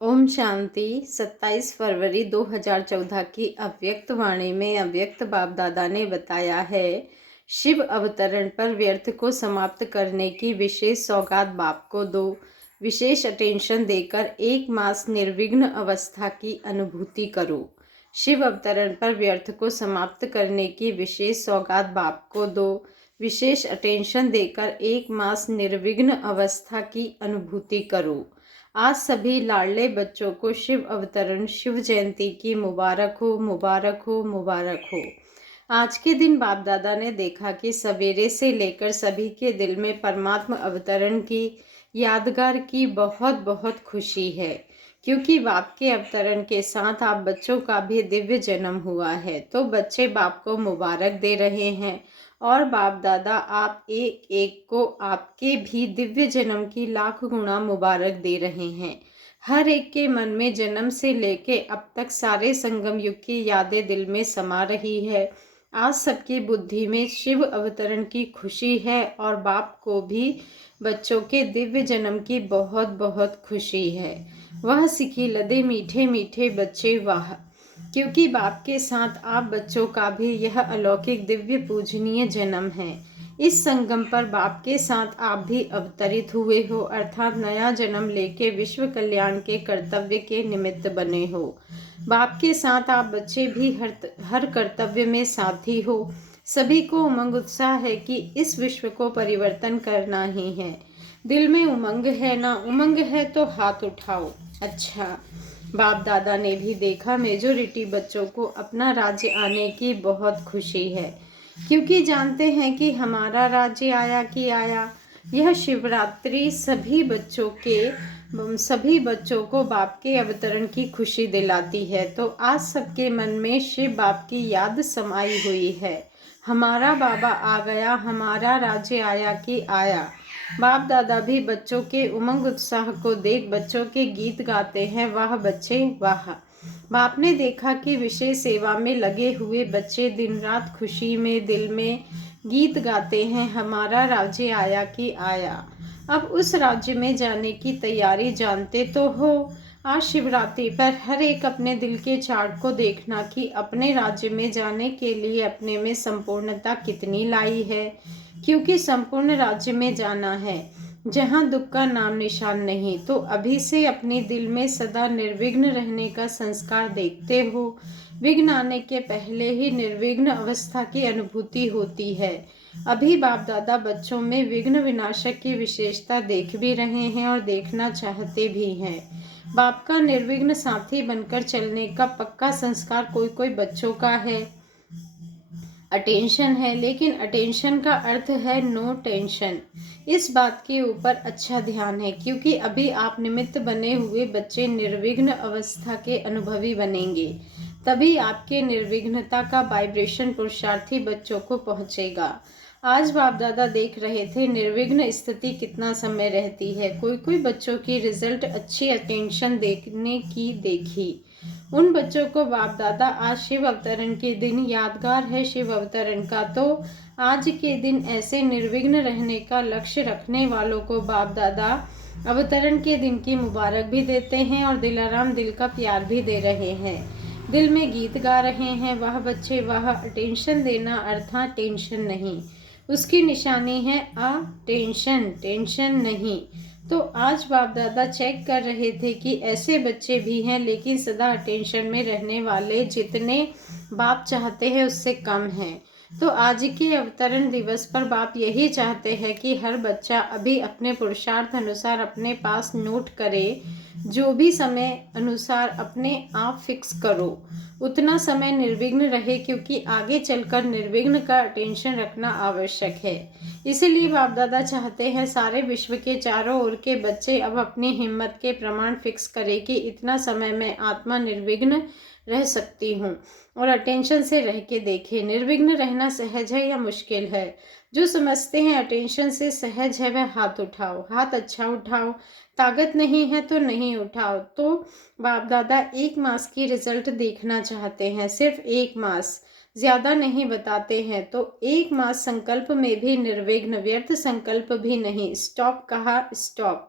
ओम शांति। 27 फरवरी 2014 की अव्यक्त वाणी में अव्यक्त बाप दादा ने बताया है, शिव अवतरण पर व्यर्थ को समाप्त करने की विशेष सौगात बाप को दो। विशेष अटेंशन देकर 1 मास निर्विघ्न अवस्था की अनुभूति करो। शिव अवतरण पर व्यर्थ को समाप्त करने की विशेष सौगात बाप को दो। विशेष अटेंशन देकर 1 मास निर्विघ्न अवस्था की अनुभूति करो। आज सभी लाडले बच्चों को शिव अवतरण शिव जयंती की मुबारक हो, मुबारक हो, मुबारक हो। आज के दिन बाप दादा ने देखा कि सवेरे से लेकर सभी के दिल में परमात्मा अवतरण की यादगार की बहुत बहुत खुशी है, क्योंकि बाप के अवतरण के साथ आप बच्चों का भी दिव्य जन्म हुआ है। तो बच्चे बाप को मुबारक दे रहे हैं और बाप दादा आप एक एक को आपके भी दिव्य जन्म की लाख गुना मुबारक दे रहे हैं। हर एक के मन में जन्म से लेके अब तक सारे संगम युग की यादें दिल में समा रही है। आज सबकी बुद्धि में शिव अवतरण की खुशी है और बाप को भी बच्चों के दिव्य जन्म की बहुत बहुत खुशी है। वह सिखी लदे मीठे मीठे बच्चे वाह, क्योंकि बाप के साथ आप बच्चों का भी यह अलौकिक दिव्य पूजनीय जन्म है। इस संगम पर बाप के साथ आप भी अवतरित हुए हो, अर्थात नया जन्म लेके विश्व कल्याण के कर्तव्य के निमित्त बने हो। बाप के साथ आप बच्चे भी हर कर्तव्य में साथी हो। सभी को उमंग उत्साह है कि इस विश्व को परिवर्तन करना ही है। दिल में उमंग है ना? उमंग है तो हाथ उठाओ। अच्छा, बाप दादा ने भी देखा मेजोरिटी बच्चों को अपना राज्य आने की बहुत खुशी है, क्योंकि जानते हैं कि हमारा राज्य आया कि आया। यह शिवरात्रि सभी बच्चों को बाप के अवतरण की खुशी दिलाती है। तो आज सबके मन में शिव बाप की याद समाई हुई है। हमारा बाबा आ गया, हमारा राज्य आया कि आया। बाप दादा भी बच्चों के उमंग उत्साह को देख बच्चों के गीत गाते हैं, वाह बच्चे वाह। बाप ने देखा कि विशेष सेवा में लगे हुए बच्चे दिन रात खुशी में दिल में गीत गाते हैं, हमारा राज्य आया कि आया। अब उस राज्य में जाने की तैयारी जानते तो हो। आज शिवरात्रि पर हर एक अपने दिल के चार्ट को देखना कि अपने राज्य में जाने के लिए अपने में संपूर्णता कितनी लाई है, क्योंकि संपूर्ण राज्य में जाना है जहाँ दुख का नाम निशान नहीं। तो अभी से अपने दिल में सदा निर्विघ्न रहने का संस्कार देखते हो। विघ्न आने के पहले ही निर्विघ्न अवस्था की अनुभूति होती है। अभी बाप दादा बच्चों में विघ्न विनाशक की विशेषता देख भी रहे हैं और देखना चाहते भी हैं। बाप का निर्विघ्न साथी बनकर चलने का पक्का संस्कार कोई कोई बच्चों का है, अटेंशन है, लेकिन अटेंशन का अर्थ है नो टेंशन। इस बात के ऊपर अच्छा ध्यान है, क्योंकि अभी आप निमित्त बने हुए बच्चे निर्विघ्न अवस्था के अनुभवी बनेंगे। तभी आपके निर्विघ्नता का वाइब्रेशन पुरुषार्थी बच्चों को पहुंचेगा। आज बाप दादा देख रहे थे निर्विघ्न स्थिति कितना समय रहती है। कोई कोई बच्चों की रिजल्ट अच्छी अटेंशन देखने की देखी। उन बच्चों को बाप दादा आज शिव अवतरण के दिन यादगार है शिव अवतरण का, तो आज के दिन ऐसे निर्विघ्न रहने का लक्ष्य रखने वालों को बाप दादा अवतरण के दिन की मुबारक भी देते हैं और दिलाराम दिल का प्यार भी दे रहे हैं। दिल में गीत गा रहे हैं, वह बच्चे वह। अटेंशन देना अर्थात टेंशन नहीं, उसकी निशानी है टेंशन, टेंशन नहीं। तो आज बाप दादा चेक कर रहे थे कि ऐसे बच्चे भी हैं, लेकिन सदा टेंशन में रहने वाले जितने बाप चाहते हैं उससे कम हैं। तो आज के अवतरण दिवस पर बाप यही चाहते हैं कि हर बच्चा अभी अपने पुरुषार्थ अनुसार अपने पास नोट करे। जो भी समय अनुसार अपने आप फिक्स करो, उतना समय निर्विघ्न रहे, क्योंकि आगे चलकर निर्विघ्न का अटेंशन रखना आवश्यक है। इसीलिए बाप दादा चाहते हैं सारे विश्व के चारों ओर के बच्चे अब अपनी हिम्मत के प्रमाण फिक्स करें कि इतना समय मैं आत्मा निर्विघ्न रह सकती हूँ, और अटेंशन से रह के देखें निर्विघ्न रहना सहज है या मुश्किल है। जो समझते हैं अटेंशन से सहज है वह हाथ उठाओ, हाथ अच्छा उठाओ। ताकत नहीं है तो नहीं उठाओ। तो बाप दादा 1 मास की रिजल्ट देखना चाहते हैं, सिर्फ 1 मास, ज्यादा नहीं बताते हैं। तो 1 मास संकल्प में भी निर्विघ्न, व्यर्थ संकल्प भी नहीं। स्टॉप कहा, स्टॉप।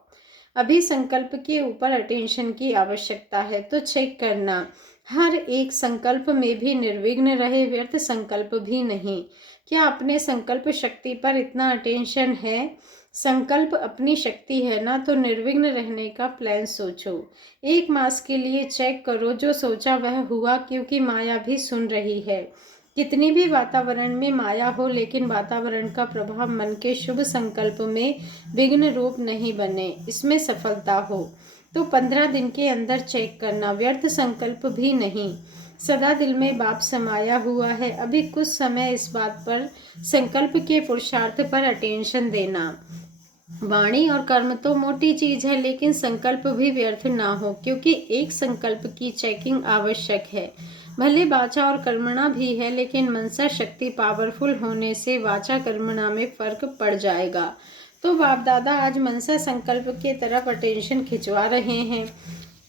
अभी संकल्प के ऊपर अटेंशन की आवश्यकता है, तो चेक करना हर एक संकल्प में भी निर्विघ्न रहे, व्यर्थ संकल्प भी नहीं। क्या अपने संकल्प शक्ति पर इतना अटेंशन है? संकल्प अपनी शक्ति है ना, तो निर्विघ्न रहने का प्लान सोचो। 1 मास के लिए चेक करो, जो सोचा वह हुआ, क्योंकि माया भी सुन रही है। कितनी भी वातावरण में माया हो, लेकिन वातावरण का प्रभाव मन के शुभ संकल्प में विघ्न रूप नहीं बने, इसमें सफलता हो। तो 15 दिन के अंदर चेक करना, व्यर्थ संकल्प भी नहीं। सदा दिल में बाप समाया हुआ है। अभी कुछ समय इस बात पर, संकल्प के पुरुषार्थ पर अटेंशन देना। वाणी और कर्म तो मोटी चीज है, लेकिन संकल्प भी व्यर्थ ना हो, क्योंकि एक संकल्प की चेकिंग आवश्यक है। भले वाचा और कर्मणा भी है, लेकिन मनसा शक्ति पावरफुल होने से वाचा कर्मणा में फर्क पड़ जाएगा। तो बाप दादा आज मनसा संकल्प के तरफ अटेंशन खिंचवा रहे हैं।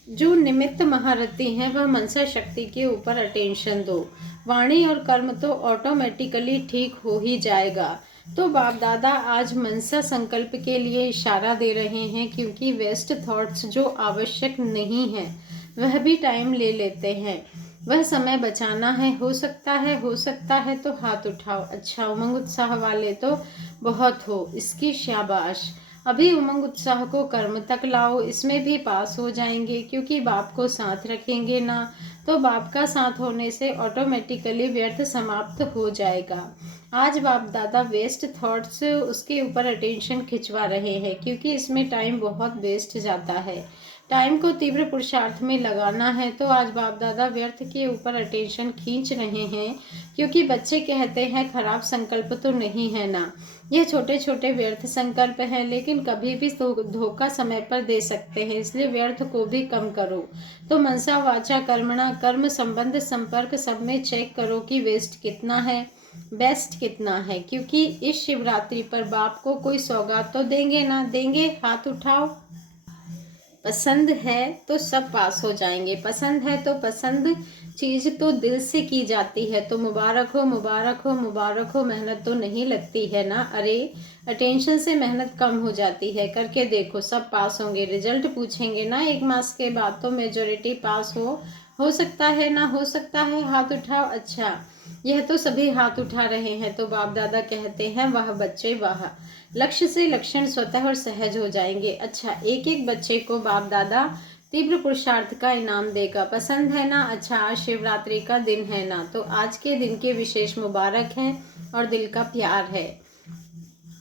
जो निमित्त महारथी हैं, वह मनसा शक्ति के ऊपर अटेंशन दो। वाणी और कर्म तो ऑटोमेटिकली ठीक हो ही जाएगा। तो बाप दादा आज मनसा संकल्प के लिए इशारा दे रहे हैं, क्योंकि वेस्ट थॉट्स जो आवश्यक नहीं है वह भी टाइम ले लेते हैं। वह समय बचाना है। हो सकता है तो हाथ उठाओ। अच्छा, उमंग उत्साह वाले तो बहुत हो, इसकी शाबाश। अभी उमंग उत्साह को कर्म तक लाओ, इसमें भी पास हो जाएंगे, क्योंकि बाप को साथ रखेंगे ना, तो बाप का साथ होने से ऑटोमेटिकली व्यर्थ समाप्त हो जाएगा। आज बाप दादा वेस्ट थॉट्स उसके ऊपर अटेंशन खिंचवा रहे हैं, क्योंकि इसमें टाइम बहुत वेस्ट जाता है। टाइम को तीव्र पुरुषार्थ में लगाना है, तो आज बाप दादा व्यर्थ के ऊपर अटेंशन खींच रहे हैं, क्योंकि बच्चे कहते हैं खराब संकल्प तो नहीं है ना। यह छोटे छोटे व्यर्थ संकल्प हैं, लेकिन कभी भी धोखा समय पर दे सकते हैं, इसलिए व्यर्थ को भी कम करो। तो मनसा वाचा कर्मणा, कर्म संबंध संपर्क सब में चेक करो कि वेस्ट कितना है, बेस्ट कितना है, क्योंकि इस शिवरात्रि पर बाप को कोई सौगात तो देंगे ना देंगे। हाथ उठाओ। पसंद है तो सब पास हो जाएंगे। पसंद है तो पसंद चीज तो दिल से की जाती है, तो मुबारक हो मुबारक हो मुबारक हो। मेहनत तो नहीं लगती है ना। अरे अटेंशन से मेहनत कम हो जाती है, करके देखो, सब पास होंगे। रिजल्ट पूछेंगे ना 1 मास के बाद, तो मेजोरिटी पास हो सकता है ना, हो सकता है। हाथ उठाओ। अच्छा, यह तो सभी हाथ उठा रहे हैं, तो बाप दादा कहते हैं वाह बच्चे वाह, लक्ष्य से लक्षण स्वतः और सहज हो जाएंगे। अच्छा, एक एक बच्चे को बाप दादा तीव्र पुरुषार्थ का इनाम देगा। पसंद है ना। अच्छा, आज शिवरात्रि का दिन है ना, तो आज के दिन के विशेष मुबारक हैं और दिल का प्यार है।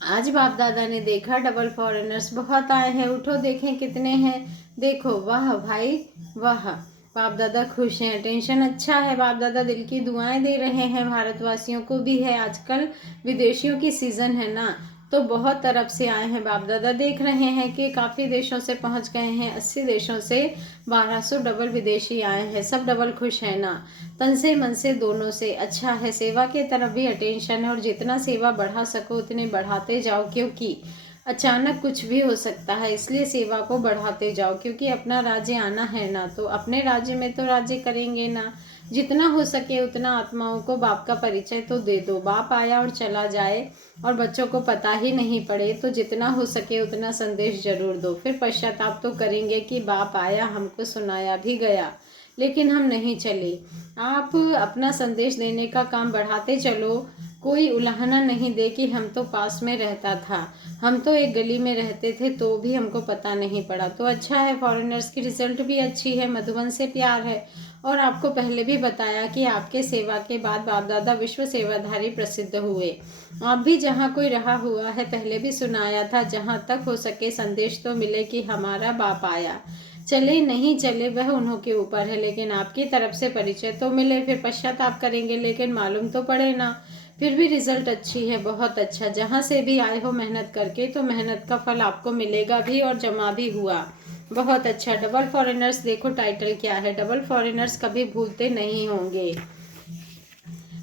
आज बाप दादा ने देखा डबल फॉरेनर्स बहुत आए हैं। उठो, देखें कितने हैं। देखो, वाह भाई वाह। बाप दादा खुश हैं, टेंशन अच्छा है। बाप दादा दिल की दुआएं दे रहे हैं, भारतवासियों को भी है। आजकल विदेशियों की सीजन है ना, तो बहुत तरफ से आए हैं। बाप दादा देख रहे हैं कि काफ़ी देशों से पहुंच गए हैं। 80 देशों से 1200 डबल विदेशी आए हैं। सब डबल खुश है ना, तन से मन से दोनों से। अच्छा है, सेवा के तरफ भी अटेंशन है, और जितना सेवा बढ़ा सको उतने बढ़ाते जाओ, क्योंकि अचानक कुछ भी हो सकता है, इसलिए सेवा को बढ़ाते जाओ। क्योंकि अपना राज्य आना है ना, तो अपने राज्य में तो राज्य करेंगे ना। जितना हो सके उतना आत्माओं को बाप का परिचय तो दे दो। बाप आया और चला जाए और बच्चों को पता ही नहीं पड़े, तो जितना हो सके उतना संदेश जरूर दो। फिर पश्चाताप तो करेंगे कि बाप आया, हमको सुनाया भी गया, लेकिन हम नहीं चले। आप अपना संदेश देने का काम बढ़ाते चलो। कोई उलाहना नहीं दे कि हम तो पास में रहता था, हम तो एक गली में रहते थे, तो भी हमको पता नहीं पड़ा। तो अच्छा है, फॉरेनर्स की रिजल्ट भी अच्छी है, मधुबन से प्यार है। और आपको पहले भी बताया कि आपके सेवा के बाद बाप दादा विश्व सेवाधारी प्रसिद्ध हुए। आप भी जहाँ कोई रहा हुआ है, पहले भी सुनाया था। जहाँ तक हो सके संदेश तो मिले कि हमारा बाप आया। चले नहीं चले वह उन्हों के ऊपर है, लेकिन आपकी तरफ से परिचय तो मिले। फिर पश्चाताप करेंगे, लेकिन मालूम तो पड़े ना। फिर भी रिजल्ट अच्छी है, बहुत अच्छा। जहाँ से भी आए हो मेहनत करके, तो मेहनत का फल आपको मिलेगा भी, और जमा भी हुआ। बहुत अच्छा। डबल फॉरेनर्स, देखो टाइटल क्या है। डबल फॉरेनर्स कभी भूलते नहीं होंगे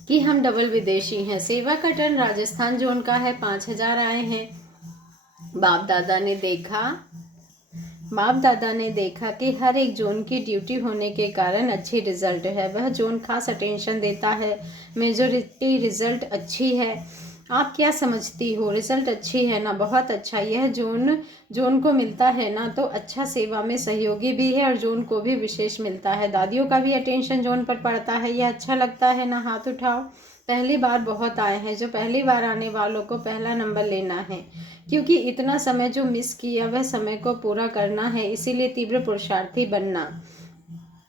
कि हम डबल विदेशी हैं। सेवा का टर्न राजस्थान जोन का है, 5000 आए हैं। बाप दादा ने देखा कि हर एक जोन की ड्यूटी होने के कारण अच्छी रिजल्ट है। वह जोन खास अटेंशन देता है, मेजोरिटी रिजल्ट अच्छी है। आप क्या समझती हो? रिजल्ट अच्छी है ना? बहुत अच्छा। यह जून जून को मिलता है ना, तो अच्छा सेवा में सहयोगी भी है और जून को भी विशेष मिलता है। दादियों का भी अटेंशन जून पर पड़ता है, यह अच्छा लगता है ना? हाथ उठाओ। पहली बार बहुत आए हैं। जो पहली बार आने वालों को पहला नंबर लेना है, क्योंकि इतना समय जो मिस किया वह समय को पूरा करना है, इसीलिए तीव्र पुरुषार्थी बनना।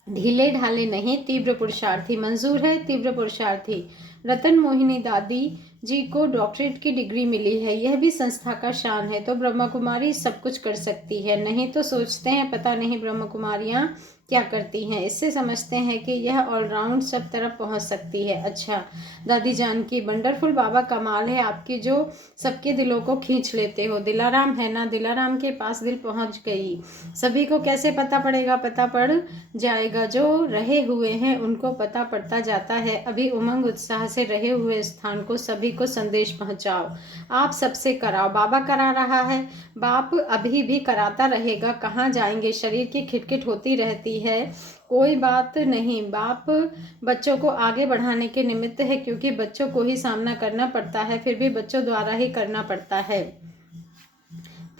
ढीले ढाले नहीं, तीव्र पुरुषार्थी। मंजूर है? तीव्र पुरुषार्थी। रतन मोहिनी दादी जी को डॉक्टरेट की डिग्री मिली है, यह भी संस्था का शान है। तो ब्रह्मा कुमारी सब कुछ कर सकती है। नहीं तो सोचते हैं पता नहीं ब्रह्म कुमारियाँ क्या करती हैं, इससे समझते हैं कि यह ऑलराउंड सब तरफ पहुंच सकती है। अच्छा दादी जान की वंडरफुल। बाबा कमाल है आपकी, जो सबके दिलों को खींच लेते हो। दिलाराम है ना? दिलाराम के पास दिल पहुंच गई। सभी को कैसे पता पड़ेगा? पता पड़ जाएगा। जो रहे हुए हैं उनको पता पड़ता जाता है। अभी उमंग उत्साह से रहे हुए स्थान को सभी को संदेश पहुंचाओ। आप सबसे कराओ। बाबा करा रहा है, बाप अभी भी कराता रहेगा। कहाँ जाएंगे? शरीर की खिटखिट होती रहती है, कोई बात नहीं। बाप बच्चों को आगे बढ़ाने के निमित्त है, क्योंकि बच्चों को ही सामना करना पड़ता है, फिर भी बच्चों द्वारा ही करना पड़ता है,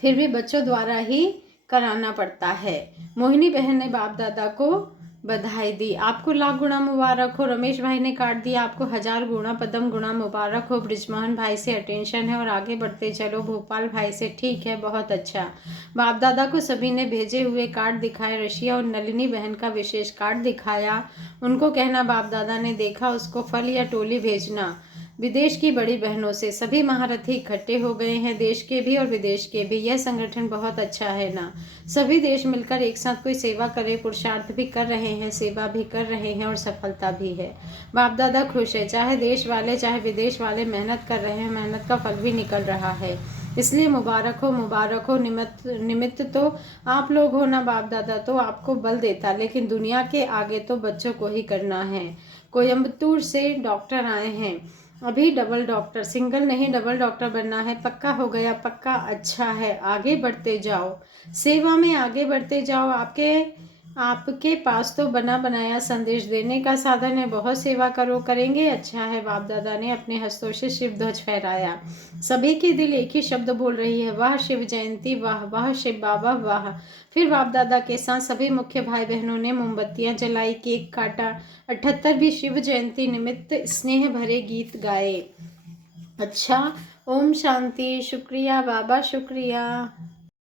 फिर भी बच्चों द्वारा ही कराना पड़ता है। मोहिनी बहन ने बाप दादा को बधाई दी। आपको लाख गुना मुबारक हो। रमेश भाई ने काट दिया। आपको 1000 गुना पदम गुना मुबारक हो। ब्रिजमोहन भाई से अटेंशन है और आगे बढ़ते चलो। भोपाल भाई से ठीक है, बहुत अच्छा। बाप दादा को सभी ने भेजे हुए कार्ड दिखाए। रशिया और नलिनी बहन का विशेष कार्ड दिखाया। उनको कहना बाप दादा ने देखा, उसको फल या टोली भेजना। विदेश की बड़ी बहनों से सभी महारथी इकट्ठे हो गए हैं, देश के भी और विदेश के भी। यह संगठन बहुत अच्छा है ना? सभी देश मिलकर एक साथ कोई सेवा करे, पुरुषार्थ भी कर रहे हैं, सेवा भी कर रहे हैं और सफलता भी है। बाप दादा खुश है, चाहे देश वाले चाहे विदेश वाले मेहनत कर रहे हैं, मेहनत का फल भी निकल रहा है, इसलिए मुबारक हो, मुबारक हो। निमित्त तो आप लोग हो ना? बाप दादा तो आपको बल देता, लेकिन दुनिया के आगे तो बच्चों को ही करना है। कोयम्बतूर से डॉक्टर आए हैं, अभी डबल डॉक्टर, सिंगल नहीं डबल डॉक्टर बनना है। पक्का हो गया? पक्का। अच्छा है, आगे बढ़ते जाओ, सेवा में आगे बढ़ते जाओ। आपके पास तो बना बनाया संदेश देने का साधन है, बहुत सेवा करो, करेंगे। अच्छा है। बाप दादा ने अपने हस्तों से शिव ध्वज फहराया। सभी के दिल एक ही शब्द बोल रही है, वाह शिव जयंती, वाह वाह शिव बाबा वाह। फिर बाप दादा के साथ सभी मुख्य भाई बहनों ने मोमबत्तियां जलाई, केक काटा, 78वीं शिव जयंती निमित्त स्नेह भरे गीत गाए। अच्छा, ओम शांति। शुक्रिया बाबा, शुक्रिया।